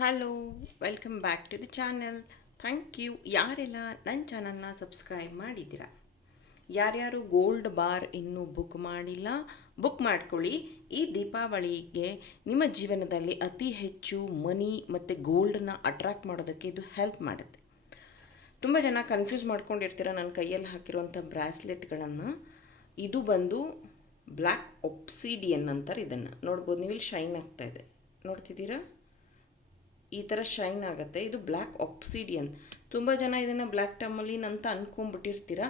Hello welcome back to the channel thank you ಯಾರೆಲ್ಲ ನನ್ನ ಚಾನಲ್ನ ಸಬ್ಸ್ಕ್ರೈಬ್ ಮಾಡಿದ್ದೀರಾ? ಯಾರ್ಯಾರು ಗೋಲ್ಡ್ ಬಾರ್ ಇನ್ನೂ ಬುಕ್ ಮಾಡಿಲ್ಲ ಬುಕ್ ಮಾಡ್ಕೊಳ್ಳಿ. ಈ ದೀಪಾವಳಿಗೆ ನಿಮ್ಮ ಜೀವನದಲ್ಲಿ ಅತಿ ಹೆಚ್ಚು ಮನಿ ಮತ್ತು ಗೋಲ್ಡನ್ನ ಅಟ್ರಾಕ್ಟ್ ಮಾಡೋದಕ್ಕೆ ಇದು ಹೆಲ್ಪ್ ಮಾಡುತ್ತೆ. ತುಂಬ ಜನ ಕನ್ಫ್ಯೂಸ್ ಮಾಡ್ಕೊಂಡಿರ್ತೀರ ನನ್ನ ಕೈಯಲ್ಲಿ ಹಾಕಿರುವಂಥ ಬ್ರಾಸ್ಲೆಟ್ಗಳನ್ನು. ಇದು ಬಂದು ಬ್ಲ್ಯಾಕ್ ಒಪ್ಸಿಡಿಯನ್ ಅಂತಾರೆ ಇದನ್ನು. ನೋಡ್ಬೋದು ನೀವು ಇಲ್ಲಿ ಶೈನ್ ಇದೆ. ನೋಡ್ತಿದ್ದೀರಾ? ಈ ಥರ ಶೈನ್ ಆಗುತ್ತೆ. ಇದು ಬ್ಲ್ಯಾಕ್ ಆಪ್ಸಿಡಿಯನ್ ತುಂಬ ಜನ ಇದನ್ನು ಬ್ಲ್ಯಾಕ್ ಟಮಲಿನ್ ಅಂತ ಅಂದ್ಕೊಂಡ್ಬಿಟ್ಟಿರ್ತೀರ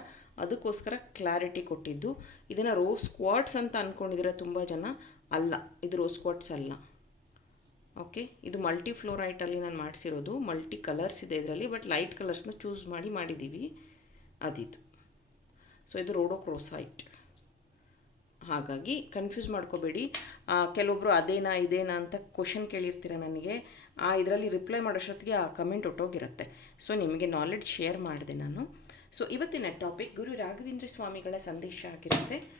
ಅದಕ್ಕೋಸ್ಕರ ಕ್ಲಾರಿಟಿ ಕೊಟ್ಟಿದ್ದು. ಇದನ್ನು ರೋಸ್ ಕ್ವಾಟ್ಸ್ ಅಂತ ಅಂದ್ಕೊಂಡಿದ್ದೀರ ತುಂಬ ಜನ ಅಲ್ಲ. ಇದು ರೋಸ್ ಕ್ವಾಟ್ಸ್ ಅಲ್ಲ. ಓಕೆ ಇದು ಮಲ್ಟಿ ಫ್ಲೋರೈಟಲ್ಲಿ ನಾನು ಮಾಡಿಸಿರೋದು. ಮಲ್ಟಿ ಕಲರ್ಸ್ ಇದೆ ಇದರಲ್ಲಿ ಬಟ್ ಲೈಟ್ ಕಲರ್ಸ್ನ ಚೂಸ್ ಮಾಡಿ ಮಾಡಿದ್ದೀವಿ ಅದಿದು. ಸೊ ಇದು ರೋಡೋಕ್ರೋಸೈಟ್ ಹಾಗಾಗಿ ಕನ್ಫ್ಯೂಸ್ ಮಾಡ್ಕೋಬೇಡಿ. ಕೆಲವೊಬ್ಬರು ಅದೇನಾ, ಇದೇನಾ ಅಂತ ಕ್ವಶನ್ ಕೇಳಿರ್ತೀರ ನನಗೆ? ಆ ಇದರಲ್ಲಿ ರಿಪ್ಲೈ ಮಾಡೋಷ್ಟೊತ್ತಿಗೆ ಆ ಕಮೆಂಟ್ ಒಟ್ಟೋಗಿರುತ್ತೆ. ಸೊ ನಿಮಗೆ ನಾಲೆಡ್ಜ್ ಶೇರ್ ಮಾಡಿದೆ ನಾನು. ಸೊ ಇವತ್ತಿನ ಟಾಪಿಕ್ ಗುರು ರಾಘವೇಂದ್ರ ಸ್ವಾಮಿಗಳ ಸಂದೇಶ ಆಗಿರುತ್ತೆ.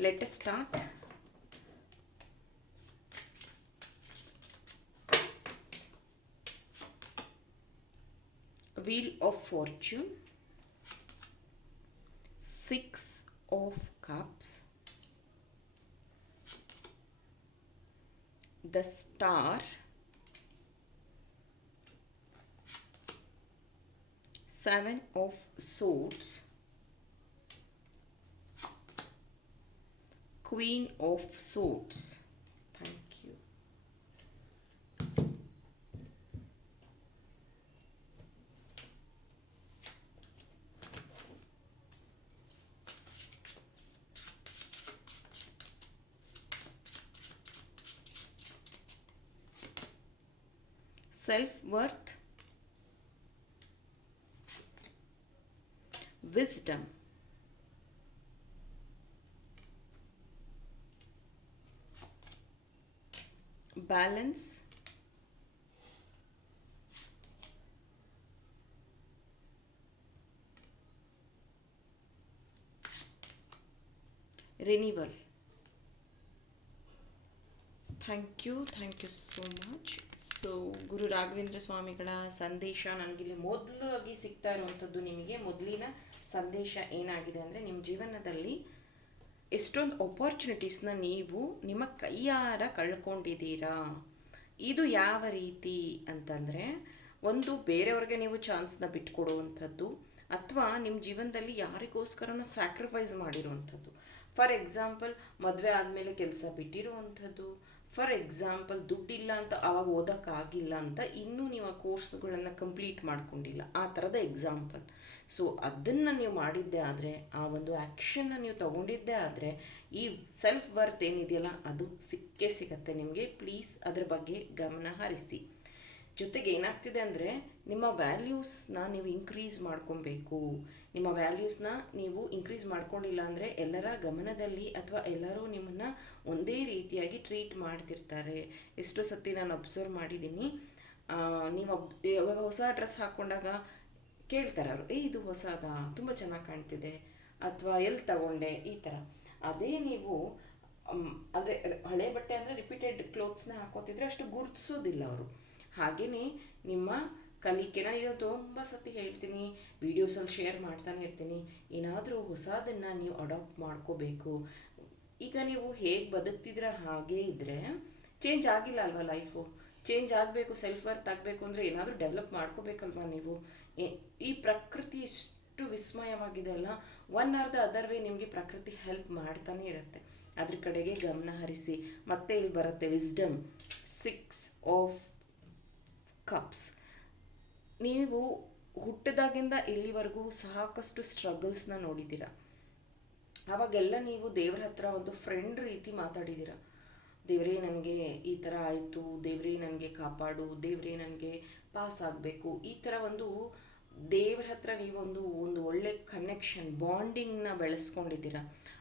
Let start wheel of fortune. Six of cups. The star. Seven of swords. Queen of swords worth, wisdom, balance, renewal. Thank you thank you so much. So Guru Raghavendra ಸ್ವಾಮಿಗಳ ಸಂದೇಶ ನನಗಿಲ್ಲಿ ಮೊದಲಾಗಿ ಸಿಗ್ತಾ ಇರುವಂಥದ್ದು ನಿಮಗೆ ಮೊದಲಿನ ಸಂದೇಶ ಏನಾಗಿದೆ ಅಂದರೆ ನಿಮ್ಮ ಜೀವನದಲ್ಲಿ ಎಷ್ಟೊಂದು ಅಪಾರ್ಚುನಿಟೀಸ್ನ ನೀವು ನಿಮ್ಮ ಕೈಯಾರ ಕಳ್ಕೊಂಡಿದ್ದೀರಾ? ಇದು ಯಾವ ರೀತಿ ಅಂತಂದರೆ ಒಂದು ಬೇರೆಯವ್ರಿಗೆ ನೀವು ಚಾನ್ಸ್ನ ಬಿಟ್ಕೊಡುವಂಥದ್ದು, ಅಥವಾ ನಿಮ್ಮ ಜೀವನದಲ್ಲಿ ಯಾರಿಗೋಸ್ಕರನೂ ಸ್ಯಾಕ್ರಿಫೈಸ್ ಮಾಡಿರುವಂಥದ್ದು. ಫಾರ್ ಎಕ್ಸಾಂಪಲ್ ಮದುವೆ ಆದಮೇಲೆ ಕೆಲಸ ಬಿಟ್ಟಿರುವಂಥದ್ದು. ಫಾರ್ ಎಕ್ಸಾಂಪಲ್ ದುಡ್ಡಿಲ್ಲ ಅಂತ ಆವಾಗ ಓದೋಕ್ಕಾಗಿಲ್ಲ ಅಂತ ಇನ್ನೂ ನೀವು ಆ ಕೋರ್ಸ್ಗಳನ್ನು ಕಂಪ್ಲೀಟ್ ಮಾಡ್ಕೊಂಡಿಲ್ಲ. ಆ ಥರದ ಎಕ್ಸಾಂಪಲ್ ಸೊ ಅದನ್ನು ನೀವು ಮಾಡಿದ್ದೇ ಆದರೆ, ಆ ಒಂದು ಆ್ಯಕ್ಷನ್ನ ನೀವು ತಗೊಂಡಿದ್ದೇ ಆದರೆ, ಈ ಸೆಲ್ಫ್ ವರ್ತ್ ಏನಿದೆಯಲ್ಲ, ಅದು ಸಿಕ್ಕೇ ಸಿಗತ್ತೆ ನಿಮಗೆ. ಪ್ಲೀಸ್ ಅದರ ಬಗ್ಗೆ ಗಮನ ಹರಿಸಿ. ಜೊತೆಗೆ ಏನಾಗ್ತಿದೆ ಅಂದರೆ ನಿಮ್ಮ ವ್ಯಾಲ್ಯೂಸ್ನ ನೀವು ಇನ್ಕ್ರೀಸ್ ಮಾಡ್ಕೊಬೇಕು. ನಿಮ್ಮ ವ್ಯಾಲ್ಯೂಸ್ನ ನೀವು ಇನ್ಕ್ರೀಸ್ ಮಾಡ್ಕೊಂಡಿಲ್ಲ ಅಂದರೆ ಎಲ್ಲರ ಗಮನದಲ್ಲಿ ಅಥವಾ ಎಲ್ಲರೂ ನಿಮ್ಮನ್ನು ಒಂದೇ ರೀತಿಯಾಗಿ ಟ್ರೀಟ್ ಮಾಡ್ತಿರ್ತಾರೆ. ಎಷ್ಟೋ ಸತಿ ನಾನು ಅಬ್ಸರ್ವ್ ಮಾಡಿದ್ದೀನಿ. ನೀವು ಅಬ್ ಇವಾಗ ಹೊಸ ಡ್ರೆಸ್ ಹಾಕ್ಕೊಂಡಾಗ ಕೇಳ್ತಾರೆ ಅವರು, ಏ, ಇದು ಹೊಸದಾ? ತುಂಬ ಚೆನ್ನಾಗಿ ಕಾಣ್ತಿದೆ. ಅಥವಾ, ಎಲ್ಲಿ ತಗೊಂಡೆ? ಈ ಥರ ಅದೇ ನೀವು ಅಂದರೆ ಹಳೆ ಬಟ್ಟೆ ಅಂದರೆ ರಿಪೀಟೆಡ್ ಕ್ಲೋತ್ಸ್ನ ಹಾಕೋತಿದ್ರೆ ಅಷ್ಟು ಗುರುತಿಸೋದಿಲ್ಲ ಅವರು. ಹಾಗೆಯೇ ನಿಮ್ಮ ಕಲಿಕೆ ನಾನು ಇದನ್ನು ತುಂಬ ಸತಿ ಹೇಳ್ತೀನಿ ವೀಡಿಯೋಸಲ್ಲಿ ಶೇರ್ ಮಾಡ್ತಾನೆ ಇರ್ತೀನಿ, ಏನಾದರೂ ಹೊಸದನ್ನು ನೀವು ಅಡಾಪ್ಟ್ ಮಾಡ್ಕೋಬೇಕು. ಈಗ ನೀವು ಹೇಗೆ ಬದುಕ್ತಿದ್ರ ಹಾಗೇ ಇದ್ದರೆ ಚೇಂಜ್ ಆಗಿಲ್ಲ ಅಲ್ವಾ ಲೈಫು ಚೇಂಜ್ ಆಗಬೇಕು ಸೆಲ್ಫ್ ವರ್ತ್ ಆಗಬೇಕು ಅಂದರೆ ಏನಾದರೂ ಡೆವಲಪ್ ಮಾಡ್ಕೋಬೇಕಲ್ವಾ ನೀವು? ಈ ಪ್ರಕೃತಿ ಎಷ್ಟು ವಿಸ್ಮಯವಾಗಿದೆ ಅಲ್ಲ one or the other way ನಿಮಗೆ ಪ್ರಕೃತಿ ಹೆಲ್ಪ್ ಮಾಡ್ತಾನೆ ಇರುತ್ತೆ. ಅದ್ರ ಕಡೆಗೆ ಗಮನ ಹರಿಸಿ, ಮತ್ತೆ ಇಲ್ಲಿ ಬರುತ್ತೆ ವಿಸ್ಡಮ್ ಸಿಕ್ಸ್ ಆಫ್ ಕಪ್ಸ್ ನೀವು ಹುಟ್ಟಿದಾಗಿಂದ ಇಲ್ಲಿವರೆಗೂ ಸಾಕಷ್ಟು ಸ್ಟ್ರಗಲ್ಸ್ನ ನೋಡಿದ್ದೀರ? ಆವಾಗೆಲ್ಲ ನೀವು ದೇವ್ರ ಹತ್ರ ಒಂದು ಫ್ರೆಂಡ್ ರೀತಿ ಮಾತಾಡಿದ್ದೀರ? ದೇವರೇ ನನಗೆ ಈ ಥರ ಆಯಿತು, ದೇವರೇ ನನಗೆ ಕಾಪಾಡು, ದೇವರೇ ನನಗೆ ಪಾಸ್ ಆಗಬೇಕು. ಈ ಥರ ಒಂದು ದೇವ್ರ ಹತ್ರ ನೀವೊಂದು, ಒಂದು ಒಳ್ಳೆ ಕನೆಕ್ಷನ್ ಬಾಂಡಿಂಗ್ನ ಬೆಳೆಸ್ಕೊಂಡಿದ್ದೀರ?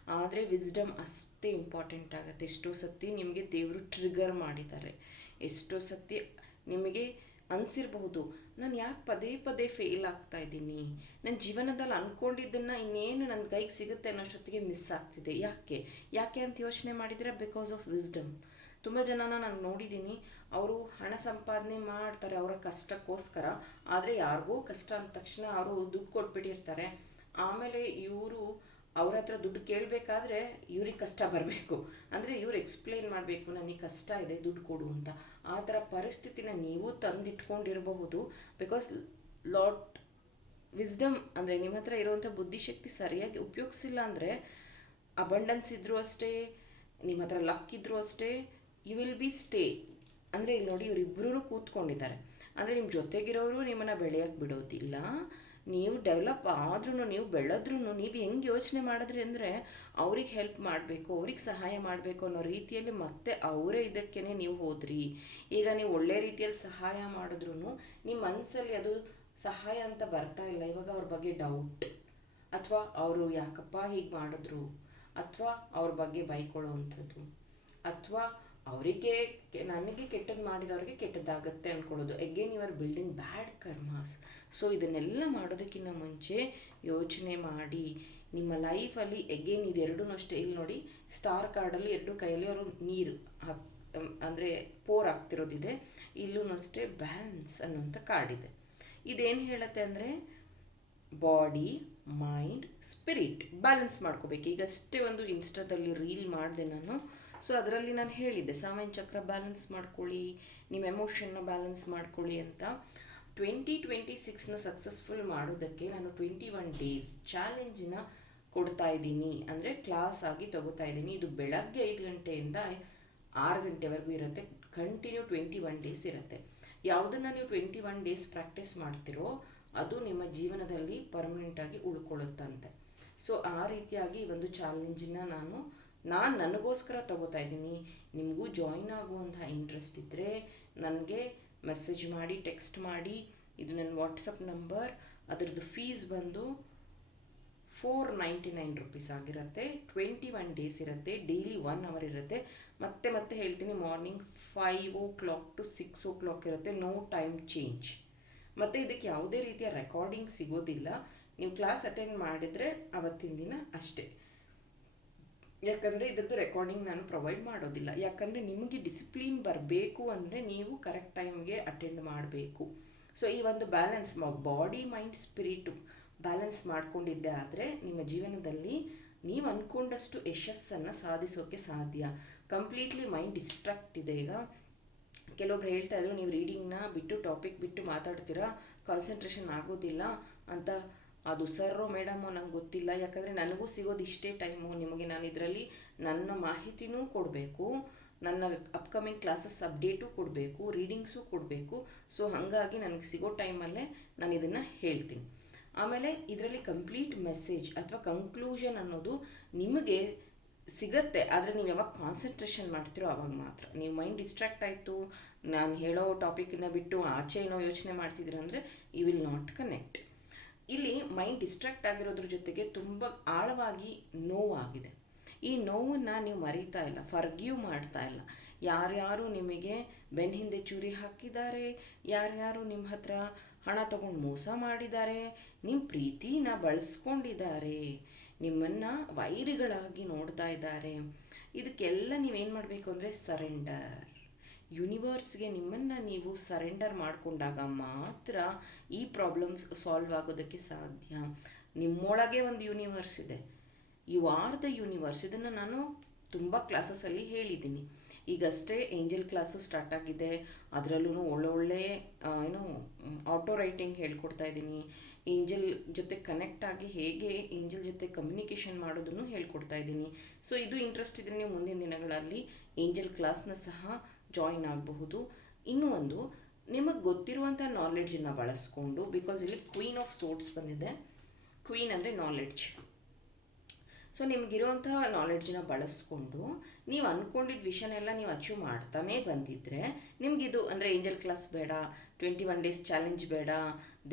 ಆದರೆ ವಿಸ್ಡಮ್ ಅಷ್ಟೇ ಇಂಪಾರ್ಟೆಂಟ್ ಆಗುತ್ತೆ. ಎಷ್ಟೋ ಸತಿ ನಿಮಗೆ ದೇವರು ಟ್ರಿಗರ್ ಮಾಡಿದ್ದಾರೆ. ಎಷ್ಟೋ ಸತಿ ನಿಮಗೆ ಅನಿಸಿರಬಹುದು. ನಾನು ಯಾಕೆ ಪದೇ ಪದೇ ಫೇಲ್ ಆಗ್ತಾ ಇದ್ದೀನಿ? ನನ್ನ ಜೀವನದಲ್ಲಿ ಅಂದ್ಕೊಂಡಿದ್ದನ್ನು ಇನ್ನೇನು ನನ್ನ ಕೈಗೆ ಸಿಗುತ್ತೆ ಅನ್ನೋಷ್ಟೊತ್ತಿಗೆ ಮಿಸ್ ಆಗ್ತಿದೆ. ಯಾಕೆ? ಯಾಕೆ ಅಂತ ಯೋಚನೆ ಮಾಡಿದರೆ ಬಿಕಾಸ್ ಆಫ್ ವಿಸ್ಡಮ್ ತುಂಬ ಜನನ ನಾನು ನೋಡಿದ್ದೀನಿ. ಅವರು ಹಣ ಸಂಪಾದನೆ ಮಾಡ್ತಾರೆ ಅವರ ಕಷ್ಟಕ್ಕೋಸ್ಕರ. ಆದರೆ ಯಾರಿಗೋ ಕಷ್ಟ ಅಂದ ತಕ್ಷಣ ಅವರು ದುಡ್ಡು ಕೊಟ್ಬಿಟ್ಟಿರ್ತಾರೆ. ಆಮೇಲೆ ಇವರು ಅವ್ರ ಹತ್ರ ದುಡ್ಡು ಕೇಳಬೇಕಾದ್ರೆ ಇವ್ರಿಗೆ ಕಷ್ಟ ಬರಬೇಕು. ಅಂದರೆ ಇವ್ರು ಎಕ್ಸ್ಪ್ಲೈನ್ ಮಾಡಬೇಕು, ನನಗೆ ಕಷ್ಟ ಇದೆ, ದುಡ್ಡು ಕೊಡು ಅಂತ. ಆ ಥರ ಪರಿಸ್ಥಿತಿನ ನೀವು ತಂದಿಟ್ಕೊಂಡಿರಬಹುದು. ಬಿಕಾಸ್ ಲಾಟ್ ವಿಸ್ಡಮ್ ಅಂದರೆ ನಿಮ್ಮ ಹತ್ರ ಇರುವಂಥ ಬುದ್ಧಿಶಕ್ತಿ ಸರಿಯಾಗಿ ಉಪಯೋಗಿಸಿಲ್ಲ ಅಂದರೆ ಅಬಂಡನ್ಸ್ ಇದ್ದರೂ ಅಷ್ಟೇ, ನಿಮ್ಮ ಹತ್ರ ಲಕ್ ಇದ್ದರೂ ಅಷ್ಟೇ ಯು ವಿಲ್ ಬಿ ಸ್ಟೇ ಅಂದರೆ ಇಲ್ಲಿ ನೋಡಿ ಇವರಿಬ್ಬರೂ ಕೂತ್ಕೊಂಡಿದ್ದಾರೆ. ಅಂದರೆ ನಿಮ್ಮ ಜೊತೆಗಿರೋರು ನಿಮ್ಮನ್ನು ಬೆಳೆಯೋಕ್ಕೆ ಬಿಡೋದಿಲ್ಲ. ನೀವು ಡೆವಲಪ್ ಆದ್ರೂ ನೀವು ಬೆಳೆದ್ರೂ ನೀವು ಹೆಂಗೆ ಯೋಚನೆ ಮಾಡಿದ್ರಿ ಅಂದರೆ ಅವ್ರಿಗೆ ಹೆಲ್ಪ್ ಮಾಡಬೇಕು, ಅವ್ರಿಗೆ ಸಹಾಯ ಮಾಡಬೇಕು ಅನ್ನೋ ರೀತಿಯಲ್ಲಿ ಮತ್ತೆ ಅವರೇ ಇದಕ್ಕೇ ನೀವು ಹೋದ್ರಿ. ಈಗ ನೀವು ಒಳ್ಳೆ ರೀತಿಯಲ್ಲಿ ಸಹಾಯ ಮಾಡಿದ್ರೂ ನಿಮ್ಮ ಮನಸ್ಸಲ್ಲಿ ಅದು ಸಹಾಯ ಅಂತ ಬರ್ತಾ ಇಲ್ಲ. ಇವಾಗ ಅವ್ರ ಬಗ್ಗೆ ಡೌಟ್ ಅಥವಾ ಅವರು ಯಾಕಪ್ಪ ಹೀಗೆ ಮಾಡಿದ್ರು? ಅಥವಾ ಅವ್ರ ಬಗ್ಗೆ ಬೈಕೊಳ್ಳೋ ಅಂಥದ್ದು ಅಥವಾ ಅವರಿಗೆ ನನಗೆ ಕೆಟ್ಟದ್ದು ಮಾಡಿದವ್ರಿಗೆ ಕೆಟ್ಟದ್ದಾಗುತ್ತೆ ಅಂದ್ಕೊಳ್ಳೋದು again you are building bad karmas so ಇದನ್ನೆಲ್ಲ ಮಾಡೋದಕ್ಕಿಂತ ಮುಂಚೆ ಯೋಚನೆ ಮಾಡಿ. ನಿಮ್ಮ ಲೈಫಲ್ಲಿ ಎಗೇನ್ ಇದೆರಡೂ ಅಷ್ಟೇ, ಇಲ್ಲಿ ನೋಡಿ ಸ್ಟಾರ್ ಕಾರ್ಡಲ್ಲಿ ಎರಡು ಕೈಯಲ್ಲಿ ಅವರು ನೀರು ಹಾಕ್ ಅಂದರೆ ಪೋರ್ ಆಗ್ತಿರೋದಿದೆ ಇಲ್ಲೂ ಅಷ್ಟೇ ಬ್ಯಾಲೆನ್ಸ್ ಅನ್ನುವಂಥ ಕಾರ್ಡ್ ಇದೆ. ಇದೇನು ಹೇಳುತ್ತೆ ಅಂದರೆ ಬಾಡಿ ಮೈಂಡ್ ಸ್ಪಿರಿಟ್ ಬ್ಯಾಲೆನ್ಸ್ ಮಾಡ್ಕೋಬೇಕು. ಈಗಷ್ಟೇ ಒಂದು ಇನ್ಸ್ಟಾದಲ್ಲಿ ರೀಲ್ ಮಾಡಿದೆ ನಾನು. ಸೊ ಅದರಲ್ಲಿ ನಾನು ಹೇಳಿದ್ದೆ, ಸಾಮಾನ್ಯ ಚಕ್ರ ಬ್ಯಾಲೆನ್ಸ್ ಮಾಡ್ಕೊಳ್ಳಿ, ನಿಮ್ಮ ಎಮೋಷನ್ನ ಬ್ಯಾಲೆನ್ಸ್ ಮಾಡ್ಕೊಳ್ಳಿ ಅಂತ. ಟ್ವೆಂಟಿ ಟ್ವೆಂಟಿ ಸಿಕ್ಸ್ನ ಸಕ್ಸಸ್ಫುಲ್ ಮಾಡೋದಕ್ಕೆ ನಾನು ಟ್ವೆಂಟಿ ಒನ್ ಡೇಸ್ ಚಾಲೆಂಜಿನ ಕೊಡ್ತಾ ಇದ್ದೀನಿ. ಅಂದರೆ ಕ್ಲಾಸ್ ಆಗಿ ತಗೋತಾ ಇದ್ದೀನಿ. ಇದು ಬೆಳಗ್ಗೆ ಐದು ಗಂಟೆಯಿಂದ ಆರು ಗಂಟೆವರೆಗೂ ಇರುತ್ತೆ. ಕಂಟಿನ್ಯೂ ಟ್ವೆಂಟಿ ಒನ್ ಡೇಸ್ ಇರುತ್ತೆ. ಯಾವುದನ್ನು ನೀವು ಟ್ವೆಂಟಿ ಒನ್ ಡೇಸ್ ಪ್ರಾಕ್ಟೀಸ್ ಮಾಡ್ತಿರೋ, ಅದು ನಿಮ್ಮ ಜೀವನದಲ್ಲಿ ಪರ್ಮನೆಂಟಾಗಿ ಉಳ್ಕೊಳ್ಳುತ್ತಂತೆ. ಸೊ ಆ ರೀತಿಯಾಗಿ ಈ ಒಂದು ಚಾಲೆಂಜನ್ನ ನಾನು ನಾನು ನನಗೋಸ್ಕರ ತಗೋತಾ ಇದ್ದೀನಿ. ನಿಮಗೂ ಜಾಯಿನ್ ಆಗುವಂಥ ಇಂಟ್ರೆಸ್ಟ್ ಇದ್ದರೆ ನನಗೆ ಮೆಸೇಜ್ ಮಾಡಿ ಟೆಕ್ಸ್ಟ್ ಮಾಡಿ. ಇದು ನನ್ನ ವಾಟ್ಸಪ್ ನಂಬರ್ ಅದರದ್ದು ಫೀಸ್ ಬಂದು ಫೋರ್ ನೈಂಟಿ ನೈನ್ ರುಪೀಸ್ ಆಗಿರುತ್ತೆ. ಟ್ವೆಂಟಿ ಒನ್ ಡೇಸ್ ಇರುತ್ತೆ. ಡೈಲಿ ಒನ್ ಅವರ್ ಇರುತ್ತೆ. ಮತ್ತೆ ಮತ್ತೆ ಹೇಳ್ತೀನಿ morning five o'clock to six o'clock ಇರುತ್ತೆ. ನೋ ಟೈಮ್ ಚೇಂಜ್ ಮತ್ತು ಇದಕ್ಕೆ ಯಾವುದೇ ರೀತಿಯ ರೆಕಾರ್ಡಿಂಗ್ ಸಿಗೋದಿಲ್ಲ. ನೀವು ಕ್ಲಾಸ್ ಅಟೆಂಡ್ ಮಾಡಿದರೆ ಅವತ್ತಿನ ದಿನ ಅಷ್ಟೇ. ಯಾಕಂದರೆ ಇದರದ್ದು ರೆಕಾರ್ಡಿಂಗ್ ನಾನು ಪ್ರೊವೈಡ್ ಮಾಡೋದಿಲ್ಲ. ಯಾಕಂದರೆ ನಿಮಗೆ ಡಿಸಿಪ್ಲಿನ್ ಬರಬೇಕು ಅಂದರೆ ನೀವು ಕರೆಕ್ಟ್ ಟೈಮ್ಗೆ ಅಟೆಂಡ್ ಮಾಡಬೇಕು. ಸೊ ಈ ಒಂದು balance body mind spirit balance ಮಾಡಿಕೊಂಡಿದ್ದೆ ಆದರೆ ನಿಮ್ಮ ಜೀವನದಲ್ಲಿ ನೀವು ಅಂದ್ಕೊಂಡಷ್ಟು ಯಶಸ್ಸನ್ನು ಸಾಧಿಸೋಕೆ ಸಾಧ್ಯ. ಕಂಪ್ಲೀಟ್ಲಿ ಮೈಂಡ್ ಡಿಸ್ಟ್ರಾಕ್ಟ್ ಇದೆ ಈಗ. ಕೆಲವೊಬ್ರು ಹೇಳ್ತಾ ಇದ್ರು, ನೀವು ರೀಡಿಂಗ್ನ ಬಿಟ್ಟು ಟಾಪಿಕ್ ಬಿಟ್ಟು ಮಾತಾಡ್ತೀರಾ? ಕಾನ್ಸಂಟ್ರೇಷನ್ ಆಗೋದಿಲ್ಲ. ಅಂತ ಅದು ಸರ್ರೋ ಮೇಡಮೋ ನಂಗೆ ಗೊತ್ತಿಲ್ಲ. ಯಾಕಂದರೆ ನನಗೂ ಸಿಗೋದು ಇಷ್ಟೇ ಟೈಮು. ನಿಮಗೆ ನಾನು ಇದರಲ್ಲಿ ನನ್ನ ಮಾಹಿತಿನೂ ಕೊಡಬೇಕು. ನನ್ನ ಅಪ್ಕಮಿಂಗ್ ಕ್ಲಾಸಸ್ ಅಪ್ಡೇಟು ಕೊಡಬೇಕು ರೀಡಿಂಗ್ಸು ಕೊಡಬೇಕು. ಸೊ ಹಾಗಾಗಿ ನನಗೆ ಸಿಗೋ ಟೈಮಲ್ಲೇ ನಾನು ಇದನ್ನು ಹೇಳ್ತೀನಿ. ಆಮೇಲೆ ಇದರಲ್ಲಿ ಕಂಪ್ಲೀಟ್ ಮೆಸೇಜ್ ಅಥವಾ ಕಂಕ್ಲೂಷನ್ ಅನ್ನೋದು ನಿಮಗೆ ಸಿಗತ್ತೆ. ಆದರೆ ನೀವು ಯಾವಾಗ ಕಾನ್ಸಂಟ್ರೇಷನ್ ಮಾಡ್ತೀರೋ ಅವಾಗ ಮಾತ್ರ. ನೀವು ಮೈಂಡ್ ಡಿಸ್ಟ್ರಾಕ್ಟ್ ಆಯಿತು. ನಾನು ಹೇಳೋ ಟಾಪಿಕನ್ನ ಬಿಟ್ಟು ಆಚೆ ಏನೋ ಯೋಚನೆ ಮಾಡ್ತಿದ್ದೀರ ಅಂದರೆ ಯು ವಿಲ್ ನಾಟ್ ಕನೆಕ್ಟ್ ಇಲ್ಲಿ ಮೈಂಡ್ ಡಿಸ್ಟ್ರಾಕ್ಟ್ ಆಗಿರೋದ್ರ ಜೊತೆಗೆ ತುಂಬ ಆಳವಾಗಿ ನೋವಾಗಿದೆ. ಈ ನೋವನ್ನು ನೀವು ಮರೀತಾ ಇಲ್ಲ ಫರ್ಗ್ಯೂ ಮಾಡ್ತಾ ಇಲ್ಲ. ಯಾರ್ಯಾರು ನಿಮಗೆ ಬೆನ್ನ ಹಿಂದೆ ಚೂರಿ ಹಾಕಿದ್ದಾರೆ, ಯಾರ್ಯಾರು ನಿಮ್ಮ ಹತ್ರ ಹಣ ತಗೊಂಡು ಮೋಸ ಮಾಡಿದ್ದಾರೆ ನಿಮ್ಮ ಪ್ರೀತಿನ ಬಳಸ್ಕೊಂಡಿದ್ದಾರೆ, ನಿಮ್ಮನ್ನು ವೈರಿಗಳಾಗಿ ನೋಡ್ತಾ ಇದ್ದಾರೆ. ಇದಕ್ಕೆಲ್ಲ ನೀವೇನು ಮಾಡಬೇಕು ಅಂದರೆ ಸರೆಂಡರ್ ಯೂನಿವರ್ಸ್ಗೆ ನಿಮ್ಮನ್ನು ನೀವು ಸರೆಂಡರ್ ಮಾಡಿಕೊಂಡಾಗ ಮಾತ್ರ ಈ ಪ್ರಾಬ್ಲಮ್ಸ್ ಸಾಲ್ವ್ ಆಗೋದಕ್ಕೆ ಸಾಧ್ಯ. ನಿಮ್ಮೊಳಗೆ ಒಂದು ಯೂನಿವರ್ಸ್ ಇದೆ. ಯು ಆರ್ ದ ಯೂನಿವರ್ಸ್ ಇದನ್ನು ನಾನು ತುಂಬ ಕ್ಲಾಸಸ್ಸಲ್ಲಿ ಹೇಳಿದ್ದೀನಿ. ಈಗಷ್ಟೇ ಏಂಜಲ್ ಕ್ಲಾಸು ಸ್ಟಾರ್ಟ್ ಆಗಿದೆ. ಅದರಲ್ಲೂ ಒಳ್ಳೊಳ್ಳೆ ಏನು ಆಟೋ ರೈಟಿಂಗ್ ಹೇಳ್ಕೊಡ್ತಾ ಇದ್ದೀನಿ. ಏಂಜಲ್ ಜೊತೆ ಕನೆಕ್ಟ್ ಆಗಿ ಹೇಗೆ ಏಂಜಲ್ ಜೊತೆ ಕಮ್ಯುನಿಕೇಷನ್ ಮಾಡೋದನ್ನು ಹೇಳ್ಕೊಡ್ತಾ ಇದ್ದೀನಿ. ಸೊ ಇದು ಇಂಟ್ರೆಸ್ಟ್ ಇದ್ದರೆ ನೀವು ಮುಂದಿನ ದಿನಗಳಲ್ಲಿ ಏಂಜಲ್ ಕ್ಲಾಸ್ನ ಸಹ ಜಾಯಿನ್ ಆಗಬಹುದು. ಇನ್ನೂ ಒಂದು, ನಿಮಗೆ ಗೊತ್ತಿರುವಂಥ ನಾಲೆಡ್ಜನ್ನು ಬಳಸ್ಕೊಂಡು ಬಿಕಾಸ್ ಇಲ್ಲಿ ಕ್ವೀನ್ ಆಫ್ ಸೋಟ್ಸ್ ಬಂದಿದೆ. ಕ್ವೀನ್ ಅಂದರೆ ನಾಲೆಡ್ಜ್ ಸೊ ನಿಮಗಿರುವಂಥ ನಾಲೆಡ್ಜನ್ನು ಬಳಸ್ಕೊಂಡು, ನೀವು ಅಂದ್ಕೊಂಡಿದ್ದ ವಿಷಯನೆಲ್ಲ ನೀವು ಅಚೀವ್ ಮಾಡ್ತಾನೇ ಬಂದಿದ್ದರೆ ನಿಮಗಿದು ಅಂದರೆ ಏಂಜಲ್ ಕ್ಲಾಸ್ ಬೇಡ ಟ್ವೆಂಟಿ ಒನ್ ಡೇಸ್ ಚಾಲೆಂಜ್ ಬೇಡ,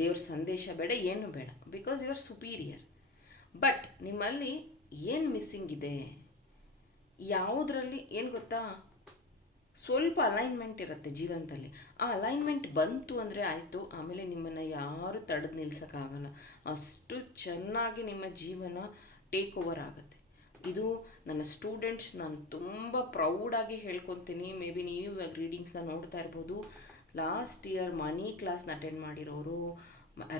ದೇವ್ರ ಸಂದೇಶ ಬೇಡ, ಏನು ಬೇಡ because you are superior but ನಿಮ್ಮಲ್ಲಿ ಏನು ಮಿಸ್ಸಿಂಗ್ ಇದೆ? ಯಾವುದರಲ್ಲಿ, ಏನು ಗೊತ್ತಾ? ಸ್ವಲ್ಪ ಅಲೈನ್ಮೆಂಟ್ ಇರುತ್ತೆ ಜೀವನದಲ್ಲಿ. ಆ ಅಲೈನ್ಮೆಂಟ್ ಬಂತು ಅಂದರೆ ಆಯಿತು, ಆಮೇಲೆ ನಿಮ್ಮನ್ನು ಯಾರು ತಡೆದು ನಿಲ್ಸೋಕ್ಕಾಗಲ್ಲ. ಅಷ್ಟು ಚೆನ್ನಾಗಿ ನಿಮ್ಮ ಜೀವನ ಟೇಕ್ ಓವರ್ ಆಗುತ್ತೆ. ಇದು ನನ್ನ ಸ್ಟೂಡೆಂಟ್ಸ್ ನಾನು ತುಂಬ ಪ್ರೌಡಾಗಿ ಹೇಳ್ಕೊತೀನಿ. ಮೇ ಬಿ ನೀವು ಇವಾಗ ರೀಡಿಂಗ್ಸ್ನ ನೋಡ್ತಾ ಇರ್ಬೋದು. ಲಾಸ್ಟ್ ಇಯರ್ ಮನಿ ಕ್ಲಾಸ್ನ ಅಟೆಂಡ್ ಮಾಡಿರೋರು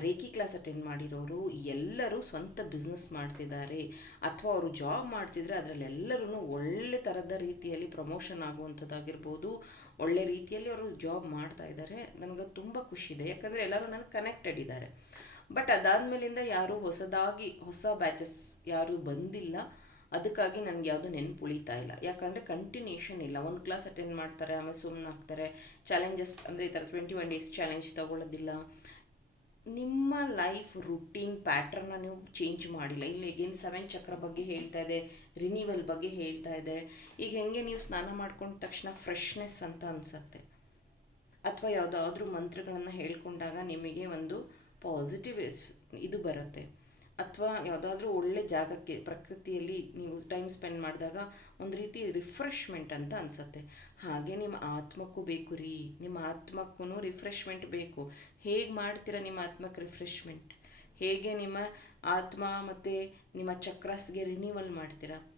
ರೇಖಿ ಕ್ಲಾಸ್ ಅಟೆಂಡ್ ಮಾಡಿರೋರು ಎಲ್ಲರೂ ಸ್ವಂತ ಬಿಸ್ನೆಸ್ ಮಾಡ್ತಿದ್ದಾರೆ. ಅಥವಾ ಅವರು ಜಾಬ್ ಮಾಡ್ತಿದ್ರೆ ಅದರಲ್ಲಿ ಎಲ್ಲರೂ ಒಳ್ಳೆ ಥರದ ರೀತಿಯಲ್ಲಿ ಪ್ರಮೋಷನ್ ಆಗುವಂಥದ್ದಾಗಿರ್ಬೋದು. ಒಳ್ಳೆ ರೀತಿಯಲ್ಲಿ ಅವರು ಜಾಬ್ ಮಾಡ್ತಾ ಇದ್ದಾರೆ. ನನಗೆ ತುಂಬ ಖುಷಿ ಇದೆ. ಯಾಕಂದರೆ ಎಲ್ಲರೂ ನನಗೆ ಕನೆಕ್ಟೆಡ್ ಇದ್ದಾರೆ. ಬಟ್ ಅದಾದಮೇಲಿಂದ ಯಾರೂ ಹೊಸದಾಗಿ, ಹೊಸ ಬ್ಯಾಚಸ್ ಯಾರೂ ಬಂದಿಲ್ಲ. ಅದಕ್ಕಾಗಿ ನನಗೆ ಯಾವುದು ನೆನಪು ಉಳಿತಾ ಇಲ್ಲ. ಯಾಕಂದರೆ ಕಂಟಿನ್ಯೂಷನ್ ಇಲ್ಲ. ಒಂದು ಕ್ಲಾಸ್ ಅಟೆಂಡ್ ಮಾಡ್ತಾರೆ, ಆಮೇಲೆ ಸುಮ್ಮನೆ ಆಗ್ತಾರೆ. ಚಾಲೆಂಜಸ್ ಅಂದರೆ ಈ ಥರ ಟ್ವೆಂಟಿ ಒನ್ ಡೇಸ್ ಚಾಲೆಂಜ್ ತಗೊಳ್ಳೋದಿಲ್ಲ ನಿಮ್ಮ ಲೈಫ್ ರುಟೀನ್ ಪ್ಯಾಟ್ರನ್ನ ನೀವು ಚೇಂಜ್ ಮಾಡಿಲ್ಲ. ಇಲ್ಲಿ ಏನು ಸೆವೆನ್ ಚಕ್ರ ಬಗ್ಗೆ ಹೇಳ್ತಾ ಇದೆ ರಿನಿವಲ್ ಬಗ್ಗೆ ಹೇಳ್ತಾ ಇದೆ. ಈಗ ಹೆಂಗೆ ನೀವು ಸ್ನಾನ ಮಾಡ್ಕೊಂಡ ತಕ್ಷಣ ಫ್ರೆಶ್ನೆಸ್ ಅಂತ ಅನಿಸತ್ತೆ? ಅಥವಾ ಯಾವುದಾದ್ರೂ ಮಂತ್ರಗಳನ್ನು ಹೇಳ್ಕೊಂಡಾಗ ನಿಮಗೆ ಒಂದು ಪಾಸಿಟಿವ್ ಇದು ಬರುತ್ತೆ. ಅಥವಾ ಯಾವುದಾದ್ರೂ ಒಳ್ಳೆ ಜಾಗಕ್ಕೆ, ಪ್ರಕೃತಿಯಲ್ಲಿ ನೀವು ಟೈಮ್ ಸ್ಪೆಂಡ್ ಮಾಡಿದಾಗ ಒಂದು ರೀತಿ ರಿಫ್ರೆಶ್ಮೆಂಟ್ ಅಂತ ಅನಿಸುತ್ತೆ. ಹಾಗೆ ನಿಮ್ಮ ಆತ್ಮಕ್ಕೂ ಬೇಕು ರೀ. ನಿಮ್ಮ ಆತ್ಮಕ್ಕೂ ರಿಫ್ರೆಶ್ಮೆಂಟ್ ಬೇಕು. ಹೇಗೆ ಮಾಡ್ತೀರಾ ನಿಮ್ಮ ಆತ್ಮಕ್ಕೆ ರಿಫ್ರೆಶ್ಮೆಂಟ್ ಹೇಗೆ ನಿಮ್ಮ ಆತ್ಮ ಮತ್ತು ನಿಮ್ಮ ಚಕ್ರಸ್ಗೆ ರಿನ್ಯೂವಲ್ ಮಾಡ್ತೀರಾ?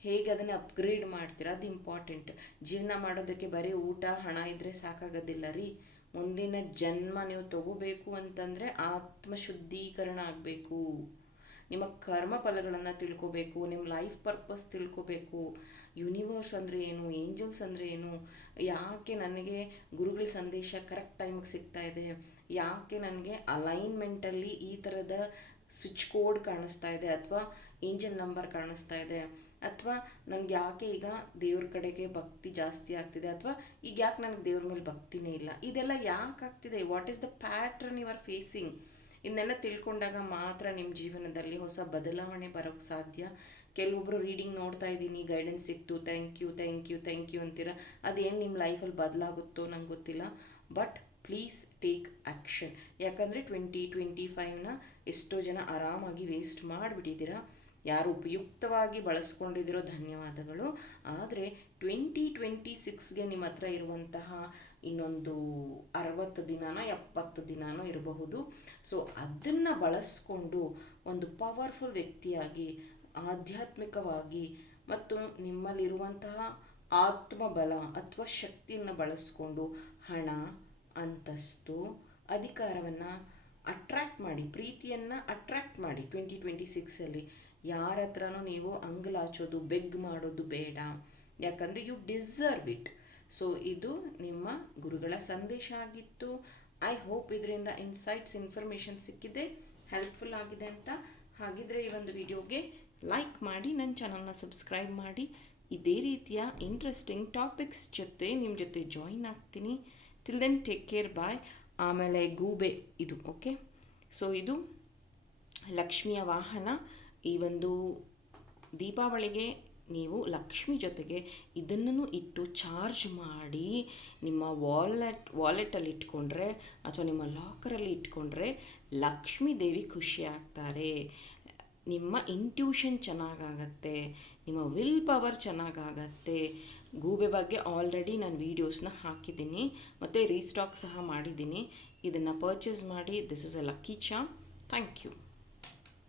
ಹೇಗೆ ಅದನ್ನು ಅಪ್ಗ್ರೇಡ್ ಮಾಡ್ತೀರಾ? ಅದು ಇಂಪಾರ್ಟೆಂಟ್ ಜೀವನ ಮಾಡೋದಕ್ಕೆ ಬರೀ ಊಟ, ಹಣ ಇದ್ದರೆ ಸಾಕಾಗೋದಿಲ್ಲ ರೀ. ಮುಂದಿನ ಜನ್ಮ ನೀವು ತಗೋಬೇಕು ಅಂತಂದರೆ ಆತ್ಮಶುದ್ಧೀಕರಣ ಆಗಬೇಕು. ನಿಮ್ಮ ಕರ್ಮ ಫಲಗಳನ್ನು ತಿಳ್ಕೊಬೇಕು, ನಿಮ್ಮ ಲೈಫ್ ಪರ್ಪಸ್ ತಿಳ್ಕೋಬೇಕು. ಯೂನಿವರ್ಸ್ ಅಂದರೆ ಏನು? ಏಂಜಲ್ಸ್ ಅಂದರೆ ಏನು? ಯಾಕೆ ನನಗೆ ಗುರುಗಳ ಸಂದೇಶ ಕರೆಕ್ಟ್ ಟೈಮಿಗೆ ಸಿಗ್ತಾ ಇದೆ? ಯಾಕೆ ನನಗೆ ಅಲೈನ್ಮೆಂಟಲ್ಲಿ ಈ ಥರದ ಸ್ವಿಚ್ ಕೋಡ್ ಕಾಣಿಸ್ತಾ ಇದೆ? ಅಥವಾ ಏಂಜಲ್ ನಂಬರ್ ಕಾಣಿಸ್ತಾ ಇದೆ? ಅಥವಾ ನನಗೆ ಯಾಕೆ ಈಗ ದೇವ್ರ ಕಡೆಗೆ ಭಕ್ತಿ ಜಾಸ್ತಿ ಆಗ್ತಿದೆ ಅಥವಾ ಈಗ ಯಾಕೆ ನನಗೆ ದೇವ್ರ ಮೇಲೆ ಭಕ್ತಿನೇ ಇಲ್ಲ? ಇದೆಲ್ಲ ಯಾಕೆ ಆಗ್ತಿದೆ? What is the pattern you are facing ಇದನ್ನೆಲ್ಲ ತಿಳ್ಕೊಂಡಾಗ ಮಾತ್ರ ನಿಮ್ಮ ಜೀವನದಲ್ಲಿ ಹೊಸ ಬದಲಾವಣೆ ಬರೋಕ್ಕೆ ಸಾಧ್ಯ? ಕೆಲವೊಬ್ಬರು ರೀಡಿಂಗ್ ನೋಡ್ತಾ ಇದ್ದೀನಿ ಗೈಡೆನ್ಸ್ ಸಿಕ್ತು thank you thank you thank you ಅಂತೀರ? ಅದೇನು ನಿಮ್ಮ ಲೈಫಲ್ಲಿ ಬದಲಾಗುತ್ತೋ ನಂಗೆ ಗೊತ್ತಿಲ್ಲ. ಬಟ್ ಪ್ಲೀಸ್ ಟೇಕ್ ಆ್ಯಕ್ಷನ್ ಯಾಕಂದರೆ ಟ್ವೆಂಟಿ ಟ್ವೆಂಟಿ ಫೈವ್ನ ಎಷ್ಟೋ ಜನ ಆರಾಮಾಗಿ ವೇಸ್ಟ್ ಮಾಡಿಬಿಟ್ಟಿದ್ದೀರಾ? ಯಾರು ಉಪಯುಕ್ತವಾಗಿ ಬಳಸ್ಕೊಂಡಿದ್ದಿರೋ ಧನ್ಯವಾದಗಳು. ಆದರೆ ಟ್ವೆಂಟಿ ಟ್ವೆಂಟಿ ಸಿಕ್ಸ್ಗೆ ನಿಮ್ಮ ಹತ್ರ ಇರುವಂತಹ ಇನ್ನೊಂದು ಅರವತ್ತು ದಿನಾನ ಎಪ್ಪತ್ತು ದಿನಾನೋ ಇರಬಹುದು. ಸೊ ಅದನ್ನು ಬಳಸ್ಕೊಂಡು ಒಂದು ಪವರ್ಫುಲ್ ವ್ಯಕ್ತಿಯಾಗಿ, ಆಧ್ಯಾತ್ಮಿಕವಾಗಿ ಮತ್ತು ನಿಮ್ಮಲ್ಲಿರುವಂತಹ ಆತ್ಮಬಲ ಅಥವಾ ಶಕ್ತಿಯನ್ನು ಬಳಸ್ಕೊಂಡು ಹಣ, ಅಂತಸ್ತು, ಅಧಿಕಾರವನ್ನು ಅಟ್ರ್ಯಾಕ್ಟ್ ಮಾಡಿ, ಪ್ರೀತಿಯನ್ನು ಅಟ್ರ್ಯಾಕ್ಟ್ ಮಾಡಿ ಟ್ವೆಂಟಿ ಟ್ವೆಂಟಿ ಸಿಕ್ಸಲ್ಲಿ ಯಾರ ಹತ್ರನೂ ನೀವು ಅಂಗಲಾಚೋದು ಬೆಗ್ ಮಾಡೋದು ಬೇಡ. ಯಾಕಂದರೆ ಯು ಡಿಸರ್ವ್ ಇಟ್ ಸೊ ಇದು ನಿಮ್ಮ ಗುರುಗಳ ಸಂದೇಶ ಆಗಿತ್ತು. ಐ ಹೋಪ್ ಇದರಿಂದ ಇನ್ಸೈಟ್ಸ್ ಇನ್ಫಾರ್ಮೇಷನ್ ಸಿಕ್ಕಿದೆ ಹೆಲ್ಪ್ಫುಲ್ ಆಗಿದೆ ಅಂತ. ಹಾಗಿದ್ರೆ ಈ ಒಂದು ವಿಡಿಯೋಗೆ ಲೈಕ್ ಮಾಡಿ ನನ್ನ ಚಾನಲ್ನ ಸಬ್ಸ್ಕ್ರೈಬ್ ಮಾಡಿ. ಇದೇ ರೀತಿಯ ಇಂಟ್ರೆಸ್ಟಿಂಗ್ ಟಾಪಿಕ್ಸ್ ಜೊತೆ ನಿಮ್ಮ ಜೊತೆ ಜಾಯಿನ್ ಆಗ್ತೀನಿ. Till then take care bye ಆಮೇಲೆ ಗೂಬೆ ಇದು ಓಕೆ ಸೊ ಇದು ಲಕ್ಷ್ಮಿಯ ವಾಹನ. ಈ ಒಂದು ದೀಪಾವಳಿಗೆ ನೀವು ಲಕ್ಷ್ಮಿ ಜೊತೆಗೆ ಇದನ್ನು ಇಟ್ಟು ಚಾರ್ಜ್ ಮಾಡಿ ನಿಮ್ಮ ವಾಲೆಟ್ ವಾಲೆಟಲ್ಲಿ ಇಟ್ಕೊಂಡ್ರೆ ಅಥವಾ ನಿಮ್ಮ ಲಾಕರಲ್ಲಿ ಇಟ್ಕೊಂಡ್ರೆ ಲಕ್ಷ್ಮಿ ದೇವಿ ಖುಷಿ ಆಗ್ತಾರೆ. ನಿಮ್ಮ ಇಂಟ್ಯೂಷನ್ ಚೆನ್ನಾಗಾಗತ್ತೆ, ನಿಮ್ಮ ವಿಲ್ ಪವರ್ ಚೆನ್ನಾಗಾಗತ್ತೆ. ಗೂಬೆ ಬಗ್ಗೆ ಆಲ್ರೆಡಿ ನಾನು ವೀಡಿಯೋಸ್ನ ಹಾಕಿದ್ದೀನಿ, ಮತ್ತು ರೀಸ್ಟಾಕ್ ಸಹ ಮಾಡಿದ್ದೀನಿ. ಇದನ್ನು ಪರ್ಚೇಸ್ ಮಾಡಿ ದಿಸ್ ಇಸ್ ಅ ಲಕ್ಕಿ ಚಾ ಥ್ಯಾಂಕ್ ಯು